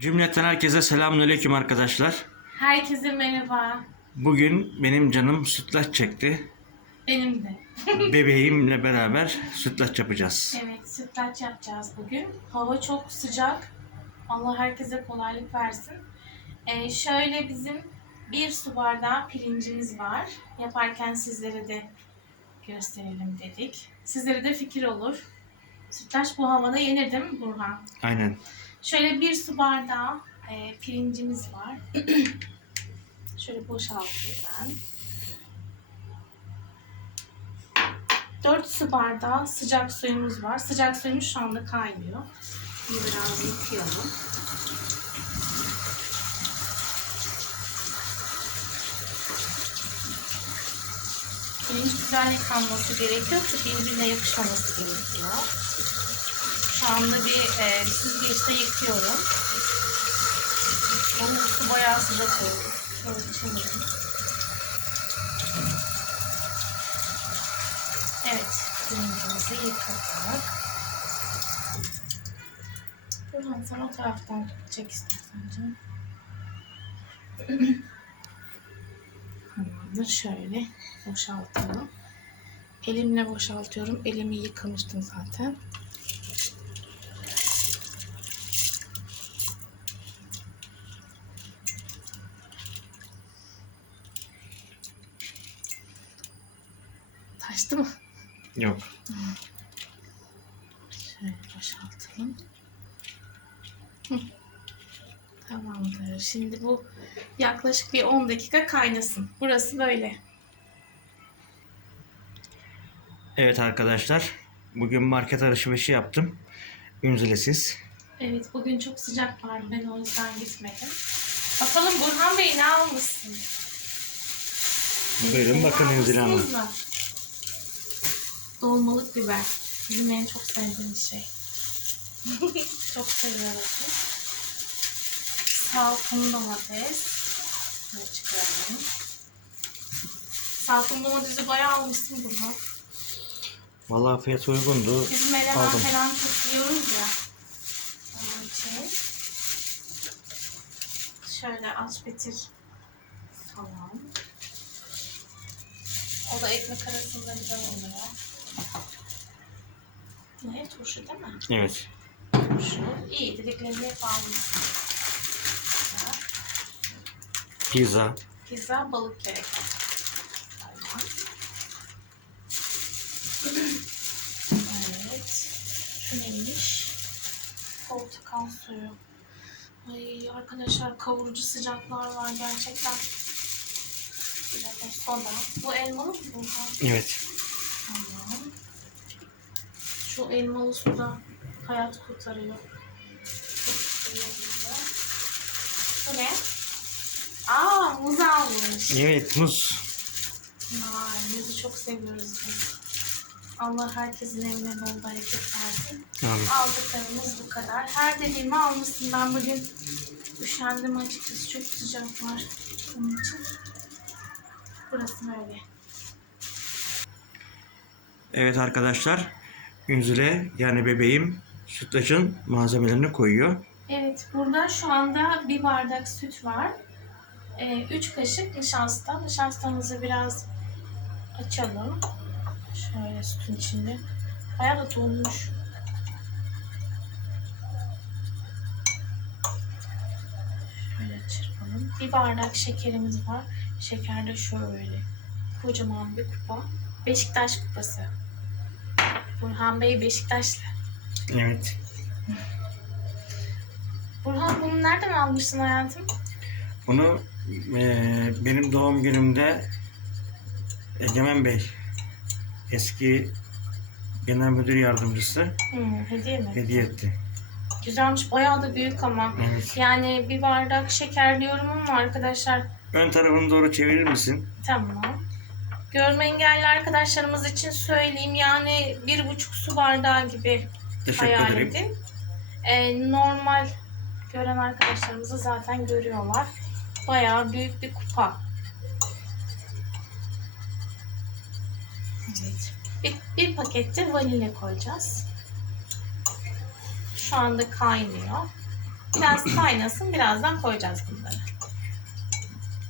Cümleten herkese selamünaleyküm arkadaşlar. Herkese merhaba. Bugün benim canım sütlaç çekti. Benim de. Bebeğimle beraber sütlaç yapacağız. Evet, sütlaç yapacağız bugün. Hava çok sıcak. Allah herkese kolaylık versin. Ee, şöyle bizim bir su bardağı pirincimiz var. Yaparken sizlere de gösterelim dedik. Sizlere de fikir olur. Sütlaç bu havada yenir değil mi Burhan? Aynen. Şöyle bir su bardağı e, pirincimiz var. Şöyle boşaltayım ben. 4 su bardağı sıcak suyumuz var. Sıcak suyumuz şu anda kaynıyor. Bunu biraz yıkayalım. Pirinç güzel yıkanması gerekiyor ki birbirine yapışmaması gerekiyor. Anda bir e, süzgeçte yıkıyorum. Onun su bayağı sıcak oldu. Şöyle çevirelim. Evet, pirincimizi yıkadık. Burhan sen o taraftan çek istersen canım. Tamamdır, şöyle boşaltalım. Elimle boşaltıyorum. Elimi yıkamıştım zaten. Taştı mı? Yok. Şöyle boşaltalım. Hı. Tamamdır. Şimdi bu yaklaşık bir 10 dakika kaynasın. Burası böyle. Evet arkadaşlar. Bugün market alışverişi yaptım. Ünzülesiz. Evet bugün çok sıcak vardı. Ben o yüzden gitmedim. Bakalım Burhan Bey ne almışsın? Buyurun bakın Ünzül Hanım. mı? Dolmalık biber. Bizim en çok sevdiğimiz şey. çok seviyoruz. Salkım domates. Şöyle çıkaralım. Salkım domatesi bayağı almışsın Burhan. Vallahi fiyat uygundu. Biz menemen Aldım. falan çok yiyoruz ya. Onun için. Şöyle aç bitir. Tamam. O da ekmek arasında güzel oluyor. Ne? Turşu değil mi? Evet. Turşu. İyi. Dediklerini hep almışsın. Pizza. Pizza balık gerek. Evet. Şu neymiş? Portakal suyu. Ay arkadaşlar kavurucu sıcaklar var gerçekten. Bir de soda. Bu elmalı mı bu? Evet. Tamam. Şu elmalı suda hayat kurtarıyor. Bu ne? Aa muz almış. Evet muz. Vay, muzu çok seviyoruz biz. Allah herkesin evine bol bereket versin. Amin. Aldıklarımız bu kadar. Her dediğimi almışsın. Ben bugün üşendim açıkçası. Çok sıcak var. Onun için. Burası böyle. Evet arkadaşlar. Ünzüle yani bebeğim sütlacın malzemelerini koyuyor. Evet, burada şu anda bir bardak süt var. 3 kaşık nişasta. Nişastamızı biraz açalım. Şöyle sütün içinde. Bayağı da donmuş. Şöyle çırpalım. Bir bardak şekerimiz var. Şeker de şöyle. Kocaman bir kupa. Beşiktaş kupası. Burhan Bey Beşiktaşlı. Evet. Burhan bunu nereden almışsın hayatım? Bunu eee, benim doğum günümde Egemen Bey eski genel müdür yardımcısı Hmm, hediye mi? hediye etti. Güzelmiş. Bayağı da büyük ama. Evet. Yani bir bardak şeker diyorum ama arkadaşlar Ön tarafını doğru çevirir misin? tamam. Görme engelli arkadaşlarımız için söyleyeyim yani bir buçuk su bardağı gibi Teşekkür hayal ederim. edin. Ee, normal gören arkadaşlarımızı zaten görüyorlar. Bayağı büyük bir kupa. Evet. Bir, bir pakette vanilya koyacağız. Şu anda kaynıyor. Biraz kaynasın. Birazdan koyacağız bunları.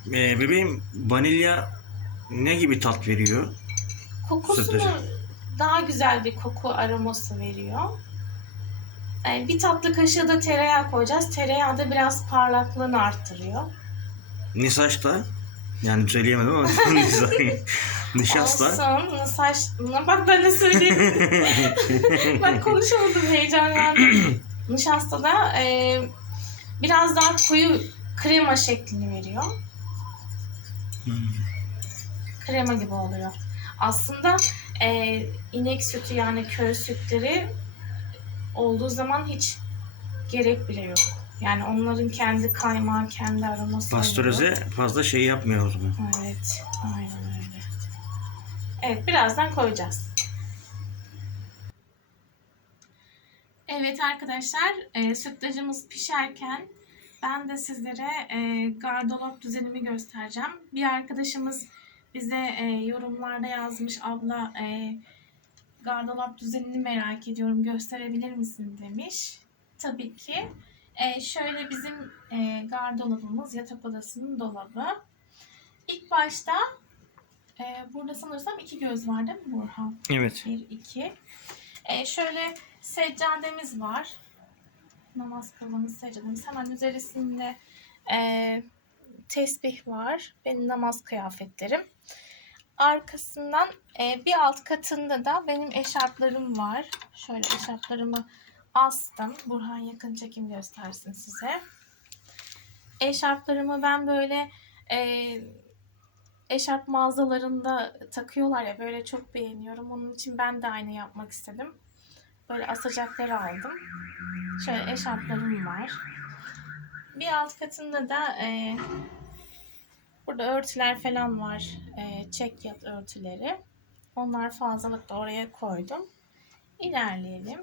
Ee, bebeğim vanilya ne gibi tat veriyor? Kokusunu Sütlacı. daha güzel bir koku aroması veriyor. Ee, bir tatlı kaşığı da tereyağı koyacağız. Tereyağı da biraz parlaklığını arttırıyor. Nisaşta yani söyleyemedim ama nişasta. Olsun. Saç... Bak ben de söyleyeyim. Bak konuşamadım heyecanlandım. Nişasta da e, biraz daha koyu krema şeklini veriyor. Hmm. Krema gibi oluyor. Aslında e, inek sütü yani köy sütleri olduğu zaman hiç gerek bile yok. Yani onların kendi kaymağı, kendi aroması oluyor. Pastörize fazla şey yapmıyor o zaman. Evet, aynen öyle. Evet, birazdan koyacağız. Evet arkadaşlar, e, sütlacımız pişerken ben de sizlere e, gardırop düzenimi göstereceğim. Bir arkadaşımız bize e, yorumlarda yazmış, abla e, gardırop düzenini merak ediyorum, gösterebilir misin demiş. Tabii ki. E, şöyle bizim e, gardırobumuz, yatak odasının dolabı. İlk başta e, burada sanırsam iki göz var değil mi Burhan? Evet. Bir, iki. E, şöyle seccademiz var. Namaz kılmamız seccademiz. Hemen üzerisinde e, tesbih var. Benim namaz kıyafetlerim. Arkasından e, bir alt katında da benim eşarplarım var. Şöyle eşarplarımı astım. Burhan yakın çekim göstersin size. Eşarplarımı ben böyle e, eşarp mağazalarında takıyorlar ya böyle çok beğeniyorum. Onun için ben de aynı yapmak istedim. Böyle asacakları aldım. Şöyle eşarplarım var. Bir alt katında da e, burada örtüler falan var. E, çek yat örtüleri. Onlar fazlalıkla oraya koydum. İlerleyelim.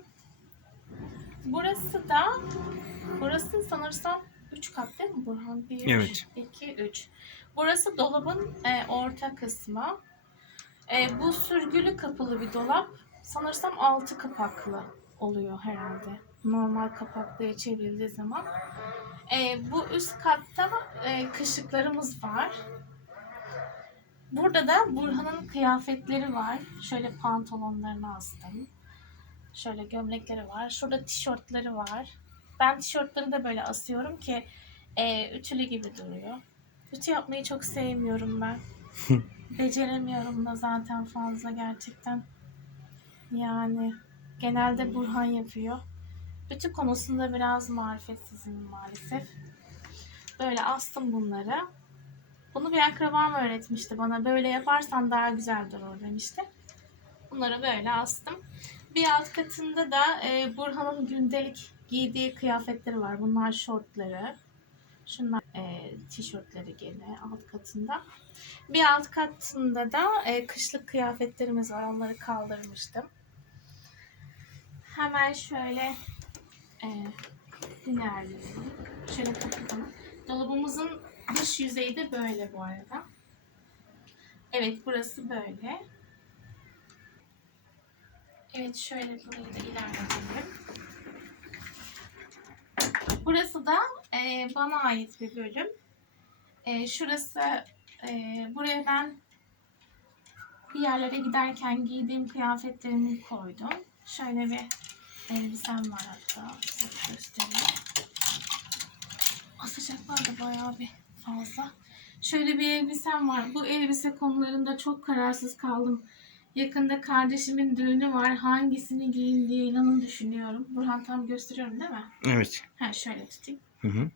Burası da burası sanırsam 3 kat değil mi Burhan? 1, Evet. 2, 3. Burası dolabın e, orta kısmı. E, bu sürgülü kapılı bir dolap. Sanırsam altı kapaklı oluyor herhalde. Normal kapaklıya çevrildiği zaman. E, bu üst katta e, kışlıklarımız var. Burada da Burhan'ın kıyafetleri var. Şöyle pantolonlarını astım. Şöyle gömlekleri var. Şurada tişörtleri var. Ben tişörtleri de böyle asıyorum ki e, ütülü gibi duruyor. Ütü yapmayı çok sevmiyorum ben. Beceremiyorum da zaten fazla gerçekten. Yani genelde Burhan yapıyor. Ütü konusunda biraz marifetsizim maalesef. Böyle astım bunları. Bunu bir akrabam öğretmişti bana. Böyle yaparsan daha güzel durur demişti. Bunları böyle astım. Bir alt katında da e, Burhan'ın gündelik giydiği kıyafetleri var. Bunlar şortları. Şunlar e, tişörtleri gene alt katında. Bir alt katında da e, kışlık kıyafetlerimiz var. Onları kaldırmıştım. Hemen şöyle e. Şöyle kapatalım. Dolabımızın dış yüzeyi de böyle bu arada. Evet burası böyle. Evet şöyle burayı da ilerletelim. Burası da e, bana ait bir bölüm. E, şurası e, buraya ben bir yerlere giderken giydiğim kıyafetlerimi koydum. Şöyle bir elbisem var hatta size göstereyim. Asacaklar da bayağı bir fazla. Şöyle bir elbisem var. Bu elbise konularında çok kararsız kaldım. Yakında kardeşimin düğünü var. Hangisini giyeyim diye inanın düşünüyorum. Burhan tam gösteriyorum değil mi? Evet. Ha şöyle tutayım. Hı hı.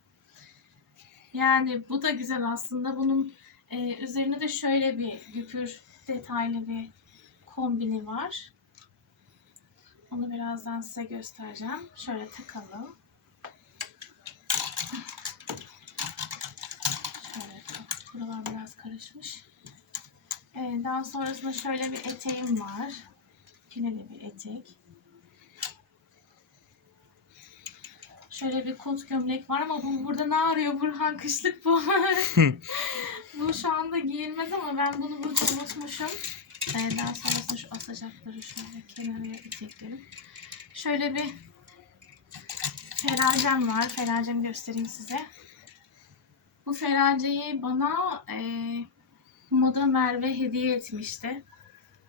Yani bu da güzel aslında. Bunun e, üzerine de şöyle bir güpür detaylı bir kombini var. Onu birazdan size göstereceğim. Şöyle takalım. Şöyle buralar biraz karışmış. Ee, daha sonrasında şöyle bir eteğim var. Yine de bir etek. Şöyle bir kot gömlek var ama bu burada ne arıyor Burhan kışlık bu. bu şu anda giyilmez ama ben bunu burada unutmuşum. Ee, daha sonrasında şu asacakları şöyle kenara iteklerim. Şöyle bir feracem var. Feracemi göstereyim size. Bu feraceyi bana e, Moda Merve hediye etmişti.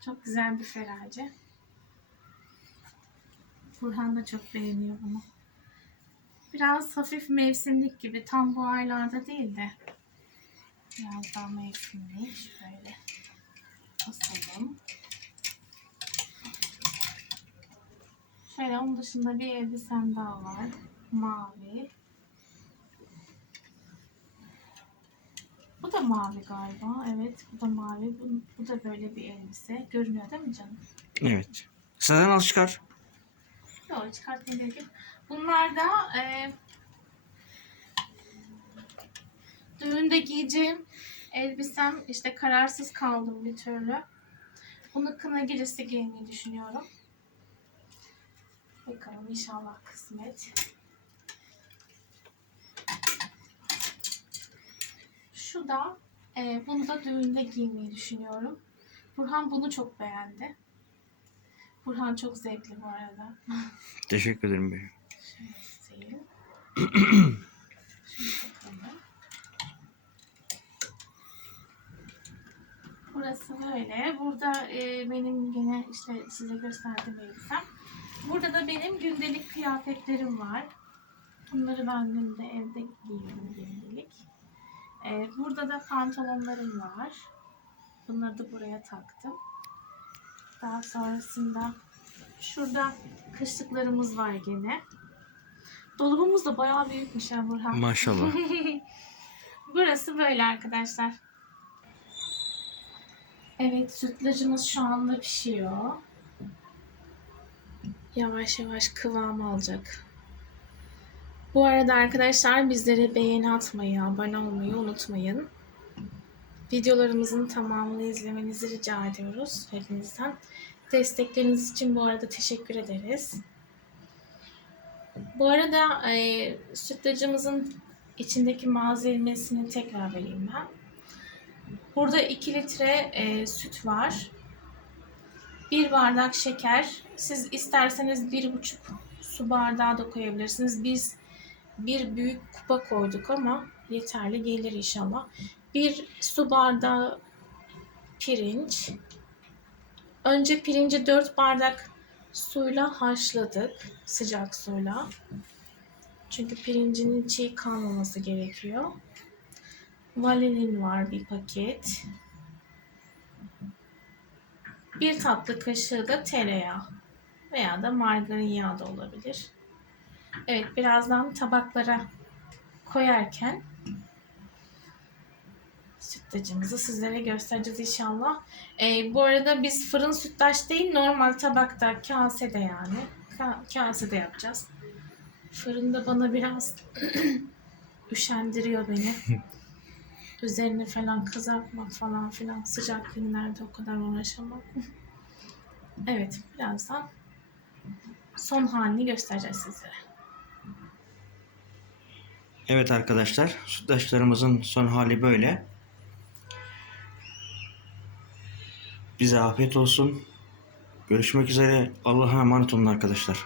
Çok güzel bir ferace. Burhan da çok beğeniyor bunu. Biraz hafif mevsimlik gibi. Tam bu aylarda değil de. Biraz daha mevsimlik. Şöyle asalım. Şöyle onun dışında bir elbisem daha var. Mavi. Bu da mavi galiba. Evet bu da mavi. Bu, bu da böyle bir elbise. Görünüyor değil mi canım? Evet. Sen al çıkar. Yok çıkartmaya gerek yok. Bunlar da e, düğünde giyeceğim elbisem. İşte kararsız kaldım bir türlü. Bunu kına gecesi giymeyi düşünüyorum. Bakalım inşallah kısmet. Şu da e, bunu da düğünde giymeyi düşünüyorum. Burhan bunu çok beğendi. Burhan çok zevkli bu arada. Teşekkür ederim. Şöyle. Şunu takalım. Burası böyle. Burada e, benim yine işte size gösterdiğim elbisem. Burada da benim gündelik kıyafetlerim var. Bunları ben günde evde giyiyorum gündelik. E, burada da pantolonlarım var. Bunları da buraya taktım. Daha sonrasında şurada kışlıklarımız var gene. Dolabımız da bayağı büyükmüş ya Burhan. Maşallah. Burası böyle arkadaşlar. Evet sütlacımız şu anda pişiyor. Yavaş yavaş kıvam alacak. Bu arada arkadaşlar bizlere beğeni atmayı, abone olmayı unutmayın. Videolarımızın tamamını izlemenizi rica ediyoruz hepinizden. Destekleriniz için bu arada teşekkür ederiz. Bu arada e, sütlacımızın içindeki malzemesini tekrar vereyim ben. Burada 2 litre e, süt var. 1 bardak şeker. Siz isterseniz 1,5 su bardağı da koyabilirsiniz. Biz bir büyük kupa koyduk ama yeterli gelir inşallah. 1 su bardağı pirinç. Önce pirinci 4 bardak suyla haşladık. Sıcak suyla. Çünkü pirincinin çiğ kalmaması gerekiyor. Vanilin var bir paket. Bir tatlı kaşığı da tereyağı veya da margarin yağı da olabilir. Evet birazdan tabaklara koyarken sütlacımızı sizlere göstereceğiz inşallah. Ee, bu arada biz fırın sütlaç değil normal tabakta kasede yani. Ka- kasede yapacağız. Fırında bana biraz üşendiriyor beni. Üzerini falan kızartmak falan filan sıcak günlerde o kadar uğraşamam. evet birazdan son halini göstereceğiz sizlere. Evet arkadaşlar, sütlaçlarımızın son hali böyle. Bize afiyet olsun. Görüşmek üzere. Allah'a emanet olun arkadaşlar.